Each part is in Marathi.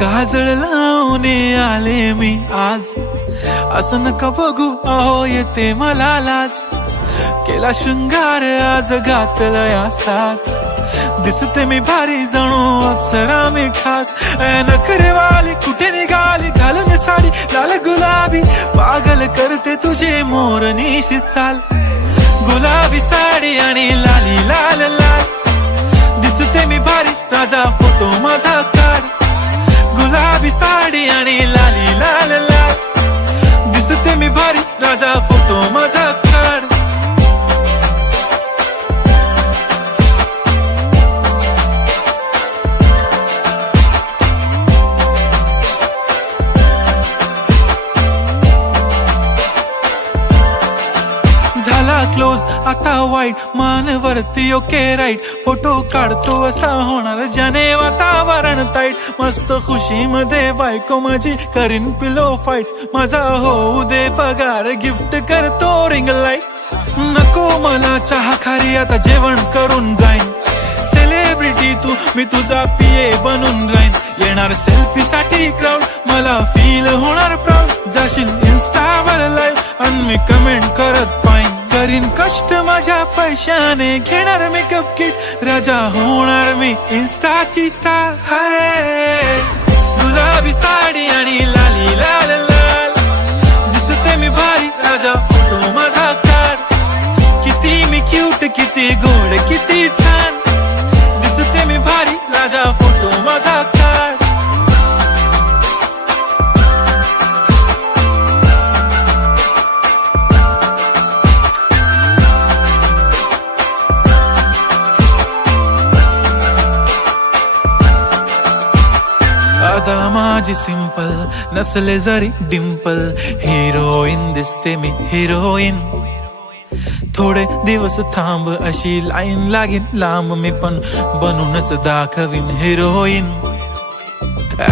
काजळ लावून आले मी आज, असं नका बघू अहो येते मला लाज. केला शृंगार आज घातला असाच, दिसते मी भारी जणू अप्सरा मी खास. नखरेवाली कुठे निघाली घालून साडी लाल गुलाबी, पागल करते तुझे मोरनीशी चाल. गुलाबी साडी आणि लाली लाल लाल, दिसते मी भारी राजा फोटो माझा काढ. गुलाबी साडी आणि लाली लाल लाल, दिसते मी भारी राजा फोटो माझा काढ. झाला क्लोज आता वाईट, मान वरती ओके राईट. फोटो काढतो असा होणार ज्याने वातावरण ताईट. मस्त खुशी मध्ये बायको माझी करीन पिलो फाईट. माझा होऊ दे पगार गिफ्ट करतो रिंग लाईट. नको मला चहा खारी आता जेवण करून जाईन. सेलिब्रिटी तू मी तुझा पिये बनून राहीन. येणार सेल्फी साठी क्राऊड मला फील होणार प्राऊड. जाशील इन्स्टावर लाईव्ह आणि मी कमेंट करत पाईन. करीन कष्ट माझ्या पैशाने घेणार मेकअप किट. राजा होणार मी इन्स्टाची स्टार. हाय गुलाबी साडी आणि लाली लाल लाल, दिसते मी भारी राजा फोटो माझा काढ. किती मी क्यूट किती गोड किती छान, दिसते मी भारी राजा फोटो माझा काढ. आता माझी सिंपल नसले जरी डिंपल, हिरोईन दिसते मी हिरोईन. थोडे दिवस थांब अशी लाईन लागेल लांब, मी पण बनूनच दाखवीन हिरोईन.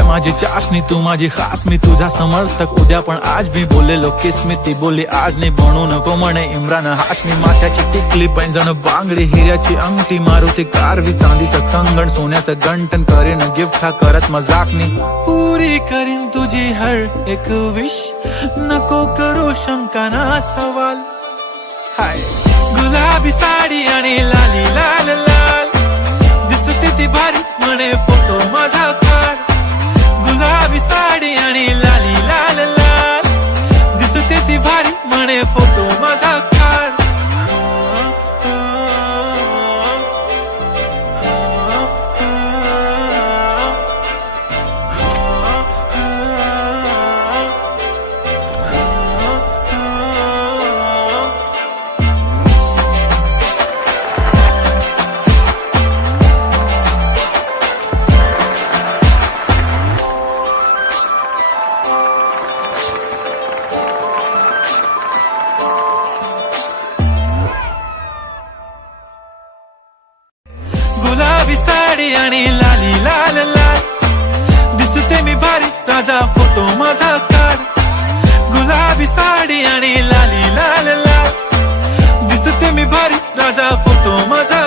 माझी चाशनी तू माझी खास, मी तुझा समर्थक उद्या पण आज मी बोललेलो किस मी ती बोली आज नाही. बनू नको म्हणे इम्रान हाशमी. माथ्याची टिकली पैंजण बांगडी हिऱ्याची अंगठी, मारुती कारवी चांदीचं कंगण सोन्याचं गंटन. करीन गिफ्ट हा करत मजाकनी, पुरी करीन तुझी हर एक विश. नको करू शंका ना सवाल. हाय गुलाबी साडी आणि लाली लाल लाल, दिसते ती भारी म्हणे फोटो माझा काढ. गुलाबी साडी आणि लाली लाल लाल, दिसते ती भारी म्हणे फोटो माझा काढ. गुलाबी साडी आणि लाली लाल लाल, दिसते मी भारी राजा फोटो माझा काढ. गुलाबी साडी आणि लाली लाल लाल, दिसते मी भारी राजा फोटो माझा.